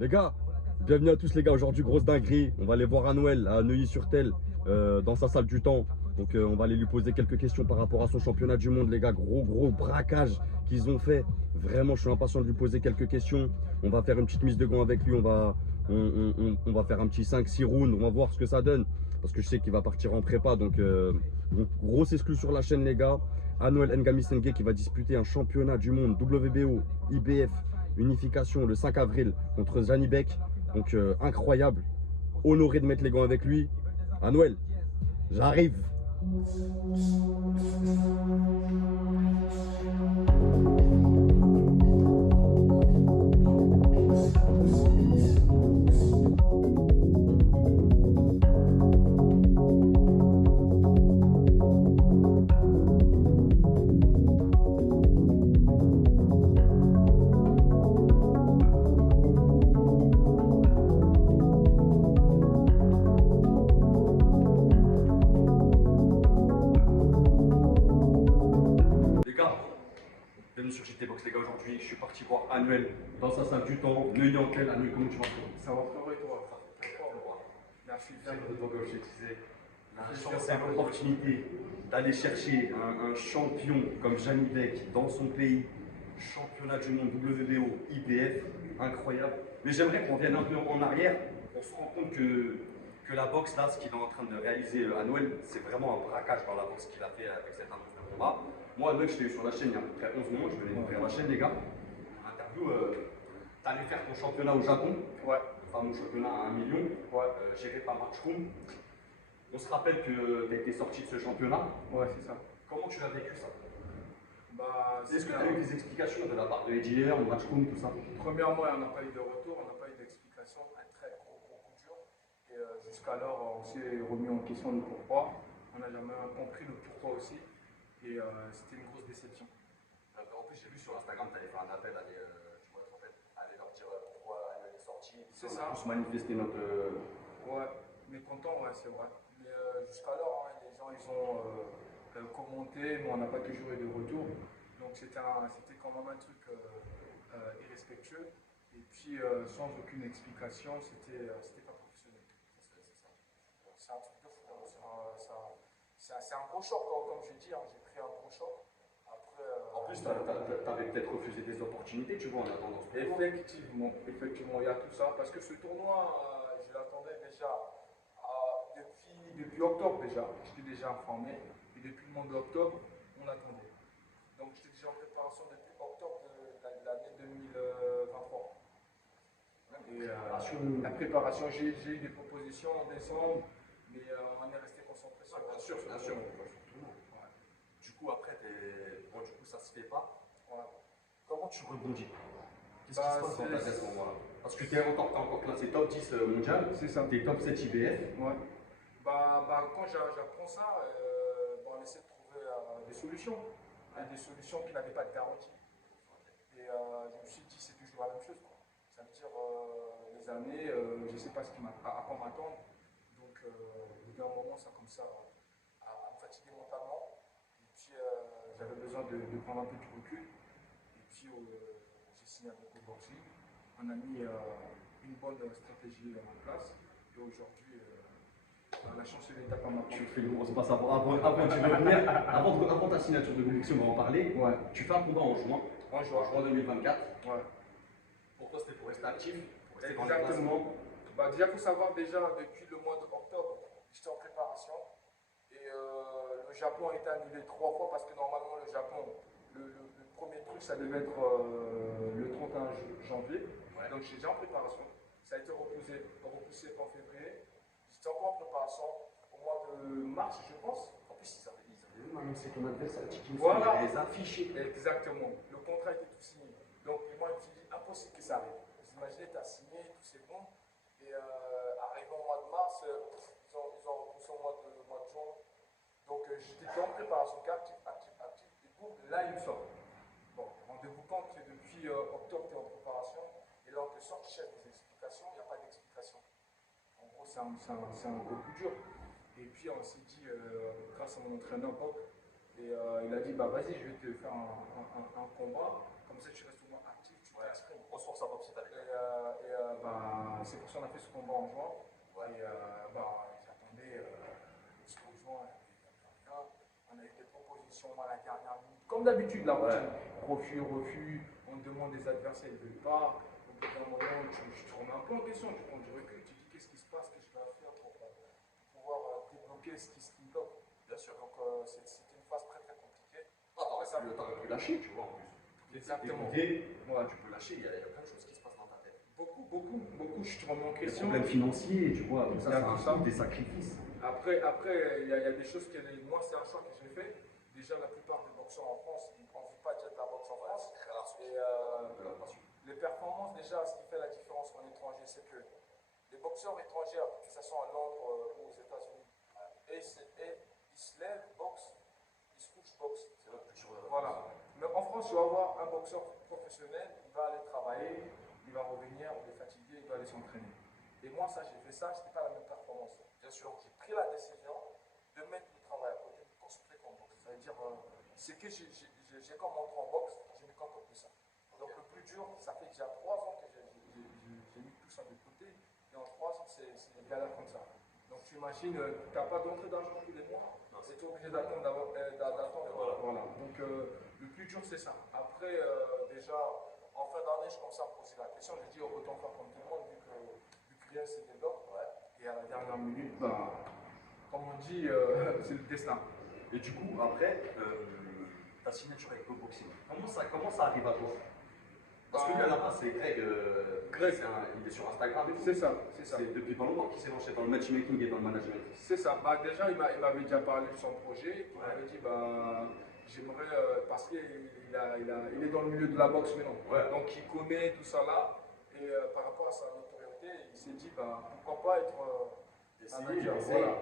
Les gars, bienvenue à tous les gars. Aujourd'hui, grosse dinguerie. On va aller voir à Noël à Neuilly-sur-Thelle dans sa salle du temps. Donc on va aller lui poser quelques questions par rapport à son championnat du monde les gars. Gros braquage qu'ils ont fait. Vraiment, je suis impatient de lui poser quelques questions. On va faire une petite mise de gants avec lui. On va faire un petit 5-6 rounds. On va voir ce que ça donne. Parce que je sais qu'il va partir en prépa. Donc grosse exclue sur la chaîne les gars. Anoël Ngami Sengue qui va disputer un championnat du monde WBO, IBF, unification le 5 avril contre Janibek. Donc incroyable. Honoré de mettre les gants avec lui. Anoël, j'arrive. Les gars, bienvenue sur JT Box les gars. Aujourd'hui, je suis parti voir Anoël dans sa salle du temps, Neuilly-en-Thelle. Anoël, comment tu vas? Ça va frérot et toi? Très fort. Merci bien. De toi, comme je te disais, la chance et l'opportunité d'aller chercher un champion comme Janibek dans son pays, championnat du monde WBO, IBF, incroyable. Mais j'aimerais qu'on vienne un peu en arrière. On se rend compte que la boxe, là, ce qu'il est en train de réaliser à Noël, c'est vraiment un braquage dans la boxe qu'il a fait avec cette annonce de combat. Moi, Noël, je t'ai eu sur la chaîne il y a à peu près 11 mois, je venais d'ouvrir la chaîne, les gars. Interview, t'allais faire ton championnat au Japon. Ouais. Le fameux championnat à 1 million, Ouais. géré par Matchroom. On se rappelle que tu as été sorti de ce championnat. Ouais, c'est ça. Comment tu l'as vécu ça? Bah, Est-ce que tu as eu des explications de la part de Eddie Hearn, Matchroom, tout ça? Premièrement, on n'a pas eu de retour, on n'a pas eu d'explication. Un très gros coup dur. Et jusqu'alors, on s'est remis en question le pourquoi. On n'a jamais compris le pourquoi aussi. Et c'était une grosse déception. En plus, j'ai vu sur Instagram, tu avais fait un appel, tu vois, en fait, aller leur dire pourquoi elle est sortie. C'est on ça. a tous manifesté notre. Ouais, mécontent, ouais, c'est vrai. Mais jusqu'alors, hein, les gens, ils ont commenté, mais on n'a pas toujours eu de retour. Donc c'était quand même un truc irrespectueux. Et puis, sans aucune explication, c'était pas professionnel. C'est un truc de fou. Hein. C'est un gros choc, comme je dis. Hein. J'ai pris un gros choc. Après, En plus, tu avais peut-être refusé des opportunités, tu vois, en attendant ce tournoi. effectivement, il y a tout ça. Parce que ce tournoi, je l'attendais déjà depuis octobre déjà. J'étais déjà informé. Et depuis le mois d'octobre, on attendait. Donc j'étais déjà en préparation depuis octobre de l'année 2023. Et la préparation, j'ai eu des propositions en décembre, mais on est resté concentré sur Bien sûr, bien sûr. Ouais. Du coup, après, bon, du coup, ça se fait pas. Ouais. Comment tu rebondis? Qu'est-ce Bah, qui se passe dans ta tête à ce moment-là? Parce que tu es encore classé top 10 mondial, C'est ça. tu es top 7 IBF. Ouais. Quand j'apprends ça, on essaie de trouver des solutions. Et des solutions qui n'avaient pas de garantie. Et je me suis dit, c'est toujours la même chose. Quoi. Ça veut dire, les années, je ne sais pas à quoi m'attendre. Donc, au bout d'un moment, ça commence à me fatiguer mentalement. Et puis, j'avais besoin de prendre un peu de recul. Et puis, j'ai signé avec le boxing. On a mis une bonne stratégie en place. Et aujourd'hui, la chance est l'étape à ma Tu fais une grosse passe avant tu veux venir, avant ta signature de conviction, on va en parler. Ouais. Tu fais un combat en juin, En juin 2024. Ouais. Pour toi, c'était pour rester actif, pour rester dans le classement. Exactement. Déjà, il faut savoir, déjà, depuis le mois d'octobre, j'étais en préparation. Et le Japon a été annulé 3 fois parce que normalement, le Japon, le premier truc, ça devait être le 31 janvier. Ouais. Donc, j'étais déjà en préparation. Ça a été repoussé en février. J'étais encore en préparation au mois de mars, je pense. En plus, ils avaient même annoncé ton adversaire, Tiki. Voilà. Ils avaient affiché. Exactement. Le contrat était tout signé. Donc, moi, je me suis dit, impossible que ça arrive. Vous imaginez, tu as signé, tout c'est bon. Et arrivé au mois de mars, ils ont repoussé au mois de juin. Donc, j'étais déjà en préparation, actif. Et boum, là, il me sort. Bon, rendez-vous compte que depuis octobre, tu es en préparation. Et là, on te sort, tu cherches des explications, il n'y a pas d'explication. En gros, c'est un gros coup dur. Et puis, on s'est dit, grâce à mon entraîneur Bob, et il a dit, bah vas-y, je vais te faire un combat. Comme ça, tu restes au moins actif, tu t'exprimes. Ressource à Bob, c'est avec. C'est pour ça qu'on a fait ce combat en juin. Ouais. Et j'attendais jusqu'au juin. On a eu des propositions à la dernière minute. Comme d'habitude, la routine. Refus. On demande des adversaires, ils ne veulent pas. Au bout d'un moment, tu te remets un peu en question, tu prends du recul, tu dis qu'est-ce qui se passe, qu'est-ce que je dois faire pour pouvoir débloquer ce qui me bloque. Bien sûr. Donc c'était une phase très très compliquée. T'aurais pu lâcher, tu vois, en plus. Exactement. Ouais, tu peux lâcher, il y a plein de choses qui se passent dans ta tête. Beaucoup, je te remets en Des question. problèmes financiers, tu vois, donc ça, Il y a c'est tout un ça. coup, des sacrifices. Après, il y a des choses que moi, c'est un choix que j'ai fait. Déjà, la plupart des boxeurs en France, on ne vit pas déjà de la boxe en France. Et les performances, déjà, ce qui fait la différence en étranger, c'est que les boxeurs étrangers, que ce soit à Londres ou aux États-Unis, ils se lèvent, boxent, ils se couchent, boxent. C'est notre culture. Voilà. Mais en France, tu vas avoir un boxeur professionnel, il va aller travailler, il va revenir, il est fatigué, il va aller s'entraîner. Et moi, ça, j'ai fait ça, c'était pas la même performance. Bien sûr, j'ai pris la décision de mettre le travail à côté pour se préparer en boxe. C'est-à-dire, c'est que j'ai comme entré en boxe, je n'ai qu'un peu plus ça. Donc le plus dur, ça fait déjà 3 ans que j'ai mis tout ça de côté. Et en 3 ans, c'est une galère comme ça. Donc tu imagines, tu n'as pas d'entrée d'argent tous les mois. Tu es obligé d'attendre. Voilà. Donc le plus dur, c'est ça. Après, déjà, en fin d'année, je commence à me poser la question. Je dis, autant faire comme tout le monde, vu que rien se développe. Et à la dernière minute, comme on dit, c'est le destin. Et du coup, après, ta signature avec Go Boxing, comment ça arrive à toi? Parce que lui, à la base, c'est Greg. Greg. Il est sur Instagram. C'est ça. C'est depuis pas longtemps qu'il s'est lancé dans le matchmaking et dans le management. C'est ça. Déjà, il m'avait déjà parlé de son projet. Il m'avait dit, j'aimerais, parce qu'il est dans le milieu de la boxe maintenant. Ouais. Donc, il connaît tout ça là. Et par rapport à sa notoriété, il s'est dit, pourquoi pas être manager. Voilà.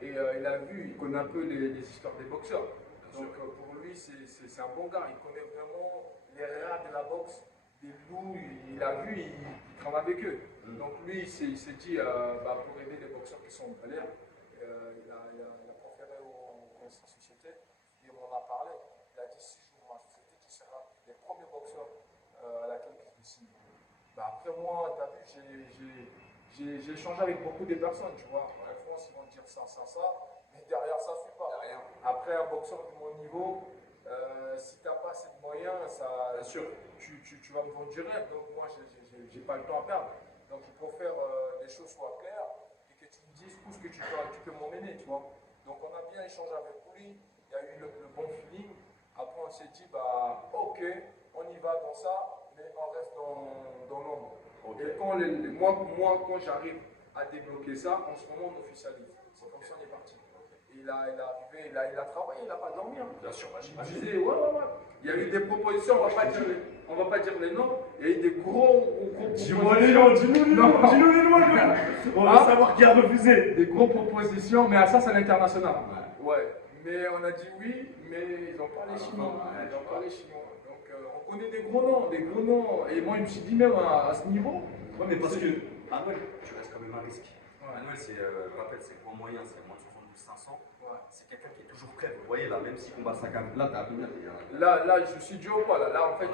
Et il a vu, il connaît un peu les histoires des boxeurs. Donc, pour lui, c'est un bon gars. Il connaît vraiment les rats de la boxe. Des loups, il a vu, il travaille avec eux. Donc lui, il s'est dit, pour aider les boxeurs qui sont en galère, il a conféré à sa société, et on en a parlé. Il a dit, si j'ouvre ma société, qui sera les premiers boxeurs à laquelle je vais signer. Après moi, tu as vu, j'ai échangé avec beaucoup de personnes, tu vois. En France, ils vont dire ça, mais derrière ça, ne suit pas. Après, un boxeur de mon niveau, si tu n'as pas assez de moyens, Bien sûr. Tu vas me vendre du rêve. Donc moi, je n'ai pas le temps à perdre. Donc je préfère les choses soient claires et que tu me dises tout ce que tu peux m'emmener, tu vois. Donc on a bien échangé avec lui, il y a eu le bon feeling. Après on s'est dit, ok, on y va dans ça, mais on reste dans l'ombre. Okay. Et quand quand j'arrive à débloquer ça, en ce moment on officialise. C'est comme ça on est parti. Il est arrivé, il a travaillé, il n'a pas dormi. Bien sûr, Il disait, ouais. Il y a eu des propositions, on va pas dire les noms. Il y a eu des gros Dis-moi les noms, dis-nous les noms. On va savoir qui a refusé. Des gros propositions, mais ça, c'est l'international. Ouais. Mais on a dit oui, mais ils n'ont pas les Chinois. Donc, on connaît des gros noms. Et moi, je me suis dit, même à ce niveau. Ouais, mais parce que, Manuel, tu restes quand même à risque. Manuel, je rappelle, c'est point moyen, c'est moins de 72-500. C'est quelqu'un qui est toujours prêt. Vous voyez, là, même si combat sa cam. Là, t'as combien? Là, je suis dû au poids. Là, en fait,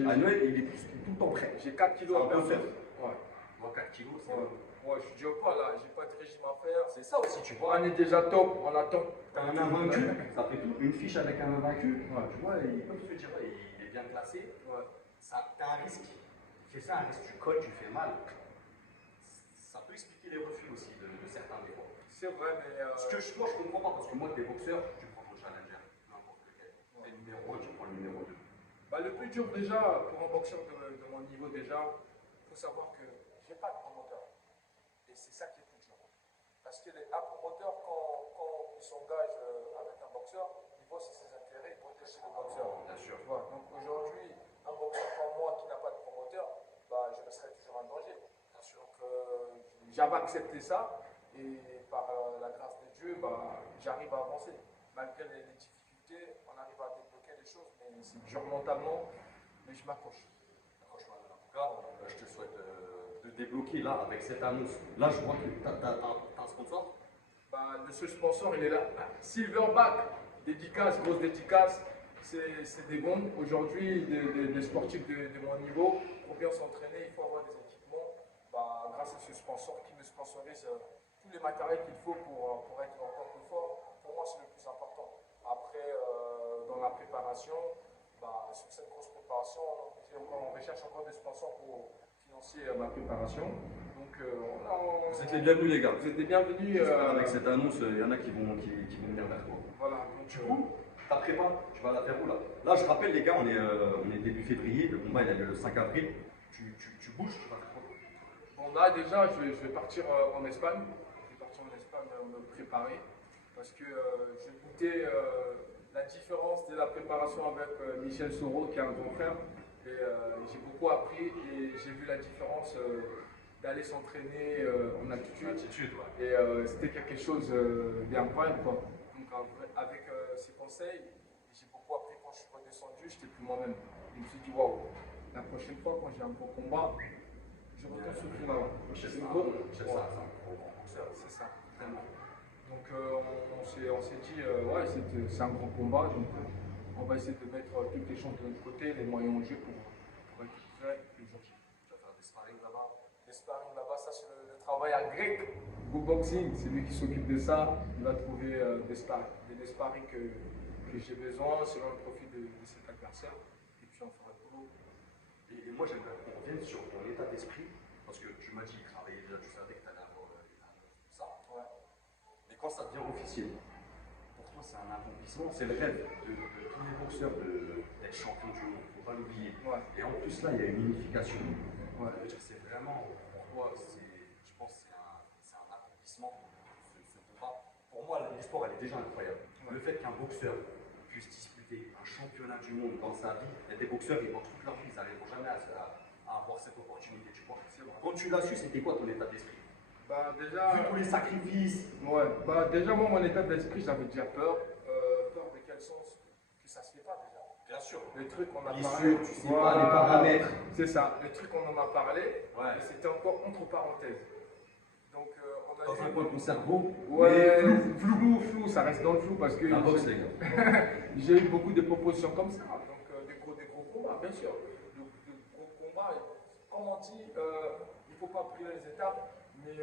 Manuel, il est tout le temps prêt. J'ai 4 kilos à perdre. Ouais. Moi, 4 kilos, c'est. Ouais, je suis dû au poids, là. J'ai pas de régime à faire. C'est ça aussi, tu vois. On est déjà top, on attend. T'as un invaincu, ça fait tout. Une fiche avec un invaincu. Tu vois, ils peuvent se dire, il est bien classé. T'as un risque. Tu fais ça, un risque, tu colles, tu fais mal. Ça peut expliquer les refus aussi de certains des fois. C'est vrai, mais. Ce que moi je comprends pas, parce que moi, t'es boxeur, tu prends ton challenger, n'importe lequel. T'es numéro 1, tu prends le numéro 2. Le plus dur déjà, pour un boxeur de mon niveau déjà, il faut savoir que j'ai pas de promoteur. Et c'est ça qui est plus dur. Parce que un promoteur, quand il s'engage avec un boxeur, il voit ses intérêts, il protège le boxeur. Bien sûr. Tu vois, donc aujourd'hui, un boxeur comme moi qui n'a pas de promoteur, je resterai toujours en danger. Bien sûr. Donc j'avais accepté ça. Et par la grâce de Dieu, j'arrive à avancer. Malgré les difficultés, on arrive à débloquer les choses, mais c'est dur mentalement, mais je m'accroche. En tout cas, je te souhaite de débloquer là avec cette annonce. Là, je vois que tu as un sponsor. Le seul sponsor, il est là. Silverback, dédicace, grosse dédicace. C'est des bombes. Aujourd'hui, des sportifs de mon niveau, pour bien s'entraîner, il faut avoir des équipements. Grâce tous les matériels qu'il faut pour être encore plus fort, pour moi, c'est le plus important. Après, dans la préparation, bah, sur cette grosse préparation, on recherche encore des sponsors pour financer ma préparation. Donc, Vous êtes les bienvenus, les gars. vous êtes les bienvenus. J'espère avec cette annonce, il y en a qui vont venir vers toi. Voilà, donc, Du coup, ta prépa, tu vas la faire où là? Là, je rappelle, les gars, on est début février, le combat il a lieu le 5 avril. Tu bouges, tu vas faire quoi? bon, là, déjà, je vais partir en Espagne. Je vais partir en Espagne me préparer parce que j'ai goûté la différence de la préparation avec Michel Soro, qui est un grand frère. Et j'ai beaucoup appris et j'ai vu la différence d'aller s'entraîner en altitude. Ouais. Et c'était quelque chose d'incroyable, quoi. Donc avec ses conseils, j'ai beaucoup appris quand je suis redescendu, j'étais plus moi-même. Je me suis dit, waouh, la prochaine fois quand j'ai un bon combat, je retourne sur le final. C'est bon. C'est ça, vraiment. Donc on s'est dit, ouais, c'est un grand combat, donc on va essayer de mettre toutes les chances de notre côté, les moyens en jeu pour être prêt le jour J. Tu vas faire des sparring là-bas. Les sparring là-bas, ça c'est le travail à Greg. Go Boxing, c'est lui qui s'occupe de ça. Il va trouver des sparring que j'ai besoin selon le profil de cet adversaire. Et puis on fera le boulot. Et moi, j'aimerais qu'on revienne sur ton état d'esprit, parce que tu m'as dit que tu travaillais déjà, tu savais que tu allais avoir tout ça. Ouais. Mais quand ça devient officiel, pour toi, c'est un accomplissement, c'est le rêve de tous les boxeurs d'être champion du monde, il ne faut pas l'oublier. Ouais. Et en plus, là, il y a une unification. Ouais. C'est vraiment, pour moi, je pense que c'est un accomplissement, ce combat. Pour moi, l'histoire, elle est déjà incroyable. Ouais. Le fait qu'un boxeur puisse disputer un championnat du monde dans sa vie, il y a des boxeurs, ils vont toute leur vie, ils n'arriveront jamais à avoir cette opportunité, tu vois. Quand tu l'as su, c'était quoi ton état d'esprit? Bah déjà, Vu tous les sacrifices. ouais, bah déjà moi mon état d'esprit j'avais déjà peur. Peur de quel sens? Que ça se fait pas déjà. Bien sûr. Les trucs on a Bien parlé, sûr, tu sais pas les paramètres. C'est ça, les trucs on en a parlé, Ouais. et c'était encore entre parenthèses. Donc on a Dans dit, un coin de ton cerveau. ouais, mais flou, ça reste dans le flou parce que la boxe, les gars. j'ai eu beaucoup de propositions comme ça. Donc des gros combats, bien sûr. De gros combats, comme on dit, il ne faut pas brûler les étapes, mais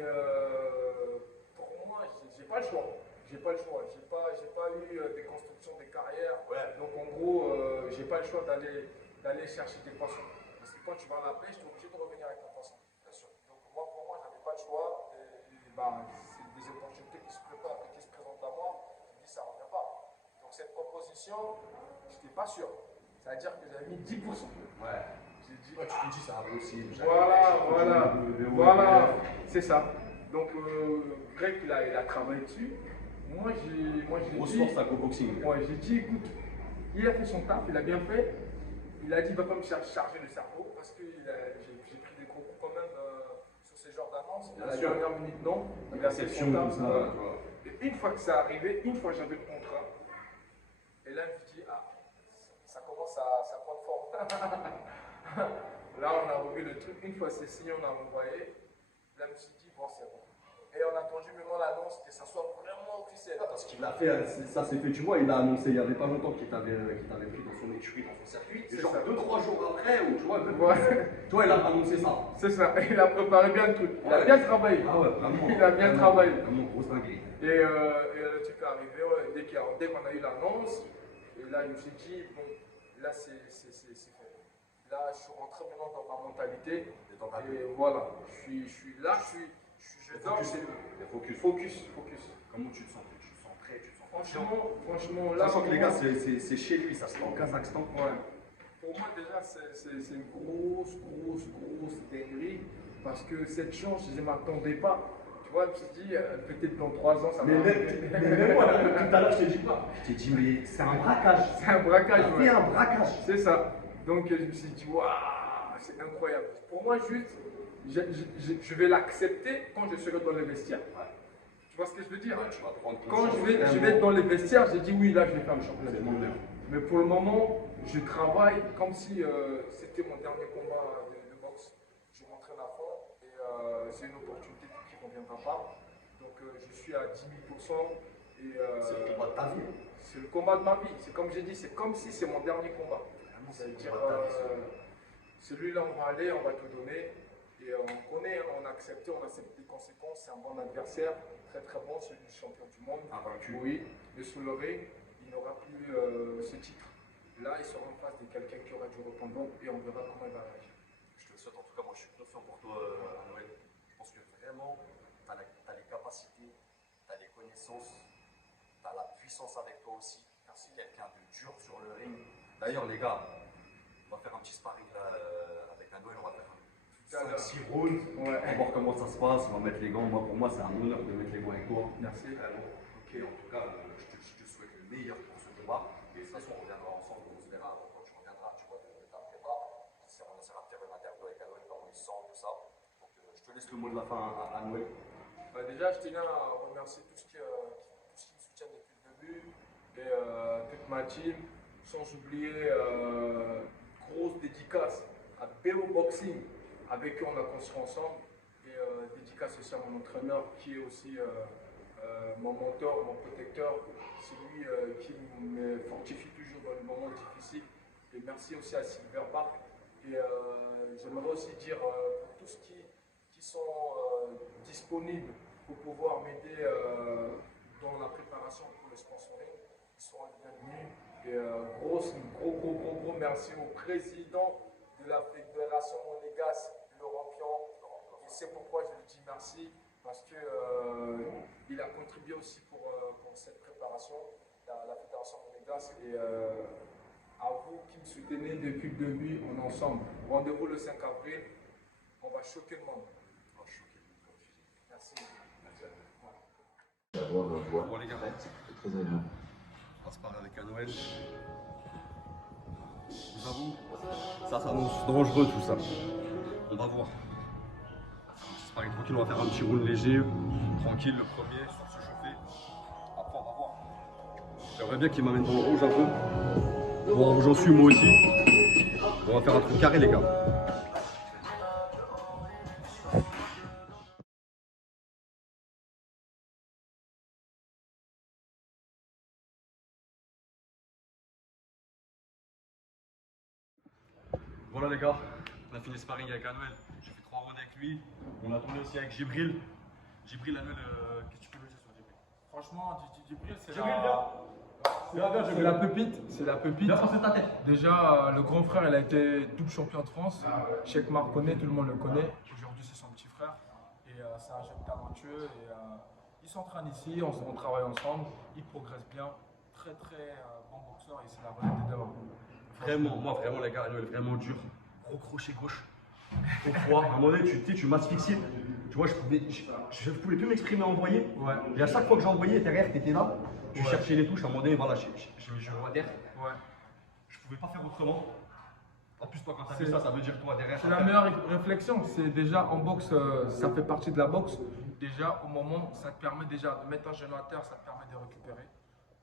pour moi, j'ai pas le choix. J'ai pas le choix. J'ai pas eu des constructions de carrière. Ouais. Donc en gros, j'ai pas le choix d'aller chercher des poissons. Parce que quand tu vas à la pêche, tu es obligé de revenir avec ton poisson. Bien sûr. Donc moi, pour moi, j'avais pas le choix. Et bah, c'est des opportunités qui se préparent et qui se présentent à moi. Je me dis, ça ne revient pas. Donc cette proposition, je n'étais pas sûr. Ça veut dire que j'avais mis 10%. Ouais. J'ai dit, Ouais, tu te dis, c'est impossible. Voilà, c'est ça. Donc Greg, il a travaillé dessus. Moi, j'ai Grosse dit, force à Go Boxing. ouais, j'ai dit, écoute, il a fait son taf, il a bien fait. Il a dit, il ne va pas me charger le cerveau parce que j'ai pris des gros coups quand même sur ce genre d'annonce. Bien À la sûr. dernière minute, non. Il a fait son Perception, taf. tout ça, tu vois. Et une fois que ça arrivé, une fois que j'avais le contrat, et là, je me dis, ah, ça commence à prendre forme. Là, on a revu le truc. Une fois c'est signé, on a envoyé. Là, je me suis dit, bon, c'est bon. Et on a attendu maintenant l'annonce que ça soit vraiment officiel. Parce qu'il l'a fait, ça s'est fait, tu vois, il a annoncé il n'y avait pas longtemps qu'il t'avait pris dans son écurie, dans son circuit. Et C'est genre ça. 2-3 jours après, ou tu vois, même, Ouais. tu vois, il a annoncé ça. C'est ça. Il a préparé bien le truc. Il a bien travaillé. Ah ouais, vraiment. Il a bien Vraiment, travaillé. Vraiment, grosse dinguerie. Et le truc est arrivé, ouais, dès qu'on a eu l'annonce. Et là, je me suis dit, bon, là, c'est fait. Là, je suis rentré maintenant dans ma mentalité. Et dans ta Et voilà, je suis là, je dors, Focus. c'est Focus. focus. Comment tu te sens? Tu te sens prêt? Tu te sens confiant? Franchement, là. Sachant que les gars, c'est chez lui, ça se fait en Kazakhstan. Ouais. Pour moi, déjà, c'est une grosse dinguerie. Parce que cette chance, je ne m'attendais pas. Tu vois, je me suis dit, peut-être dans 3 ans, ça va. Mais même moi, tout à l'heure, je t'ai dit pas. Je t'ai dit, mais c'est un braquage. C'est un braquage, Il a ouais. fait un braquage. C'est ça. Donc, je me suis dit, waouh, c'est incroyable. Pour moi, juste, je vais l'accepter quand je serai dans les vestiaires. Tu vois ce que je veux dire? Ouais, tu vas prendre Quand conscience je vais être dans les vestiaires, j'ai dit oui, là, je vais faire le championnat C'est du mon monde. heure. Mais pour le moment, je travaille comme si c'était mon dernier combat de boxe. Je m'entraîne à fond et c'est une opportunité qui ne reviendra pas. Donc je suis à 10 000%. Et, C'est le combat de ta vie. c'est le combat de ma vie. C'est comme j'ai dit, c'est comme si c'est mon dernier combat. Vraiment, C'est-à-dire, le combat de ta vie. celui-là, on va aller, on va tout donner. Et on connaît, on a accepté les conséquences. C'est un bon adversaire, très très bon, celui du champion du monde. Invaincu. Oui, le soulever, il n'aura plus ce titre. Là, il sera en face de quelqu'un qui aura du répondant et on verra comment il va réagir. Je te le souhaite, en tout cas, moi je suis confiant pour toi, Noël. Je pense que vraiment, tu as les capacités, tu as les connaissances, tu as la puissance avec toi aussi. C'est quelqu'un de dur sur le ring. D'ailleurs, les gars, on va faire un petit sparring là, avec un Noël, on va faire 5-6 rounds. Ouais. On va voir comment ça se passe, on va mettre les gants. Moi, pour moi, c'est un honneur de mettre les gants avec toi. Merci. Ok, en tout cas, je te souhaite le meilleur pour ce combat. Et de toute façon, on reviendra ensemble, on se verra quand tu reviendras, tu vois, de ta prépa. On essaiera de faire une interview avec Noël, comment il sent, tout ça. Donc, je te laisse le mot de la fin à Noël. Déjà, je tenais à remercier tous ceux qui me soutiennent depuis le début et toute ma team, sans oublier grosse dédicace à BO Boxing, avec qui on a construit ensemble, et dédicace aussi à mon entraîneur qui est aussi mon mentor, mon protecteur. C'est lui qui me fortifie toujours dans les moments difficiles. Et merci aussi à Silver Park. Et j'aimerais aussi dire pour tous qui sont disponibles pour pouvoir m'aider dans la préparation pour le sponsoring, ils sont les bienvenus. Et gros merci au président de la fédération monégasque, Laurent Pion. Et c'est pourquoi je lui dis merci, parce qu'il a contribué aussi pour cette préparation, la fédération monégasque. Et à vous qui me soutenez depuis le début, on est ensemble. Rendez-vous le 5 avril, on va choquer le monde. Merci. Bon, les gars, Très agréable. on se parle avec un Noël. Je vous avoue, ça s'annonce dangereux tout ça. On va voir. C'est pareil, tranquille, on va faire un petit round léger, tranquille le premier, sur se chauffer. Après, on va voir. J'aimerais bien qu'il m'amène dans le rouge un peu. Voir où j'en suis moi aussi. On va faire un truc carré, les gars. Voilà les gars, on a fini le sparring avec Anuel. J'ai fait 3 rounds avec lui. On a tourné aussi avec Jibril. Jibril, Anuel, qu'est-ce que tu peux me dire sur Jibril? Franchement, Jibril, c'est la pépite. C'est la pépite. Viens passer ta tête. Déjà, le grand frère, il a été double champion de France. Cheikh Mar connaît, tout le monde le connaît. Aujourd'hui, c'est son petit frère. Et c'est un jeune talentueux. Et il s'entraîne ici, on travaille ensemble. Il progresse bien. Très bon boxeur et c'est la relève de demain. Vraiment les gars, Anuel, vraiment dur. Gros crochet gauche. Au froid. À un moment donné, tu m'asphyxiais. Tu vois, je pouvais plus m'exprimer envoyer. Ouais. Et à chaque fois que j'envoyais, derrière, tu étais là. Tu cherchais les touches. À un moment donné, voilà, j'ai le roi d'air. Ouais. Je pouvais pas faire autrement. En plus, toi, quand tu as fait ça, ça veut dire toi derrière. C'est la meilleure réflexion. C'est déjà en boxe, ça fait partie de la boxe. Déjà, au moment, ça te permet déjà de mettre un genou à terre, ça te permet de récupérer,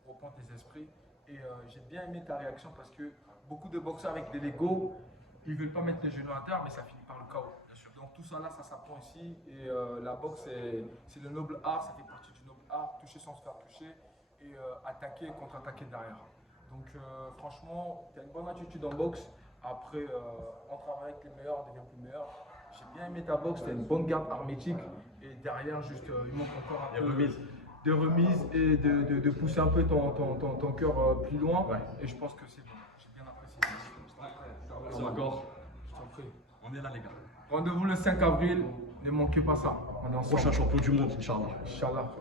reprendre tes esprits. Et j'ai bien aimé ta réaction parce que beaucoup de boxeurs avec des Lego, ils ne veulent pas mettre les genoux à terre, mais ça finit par le chaos. Bien sûr. Donc tout ça là, ça s'apprend ici. Et la boxe, c'est le noble art, ça fait partie du noble art, toucher sans se faire toucher et attaquer et contre-attaquer derrière. Donc franchement, tu as une bonne attitude en boxe. Après, on travaille avec les meilleurs, on devient plus meilleur. J'ai bien aimé ta boxe, tu as une bonne garde hermétique. Et derrière, juste, il manque encore un peu de remise et de pousser un peu ton cœur plus loin. Ouais. Et je pense que c'est bon. J'ai bien apprécié. On est d'accord. Je t'en prie. On est là, les gars. Rendez-vous le 5 avril. Ne manquez pas ça. On est ensemble. Prochain champion du monde, Inch'Allah. Inch'Allah.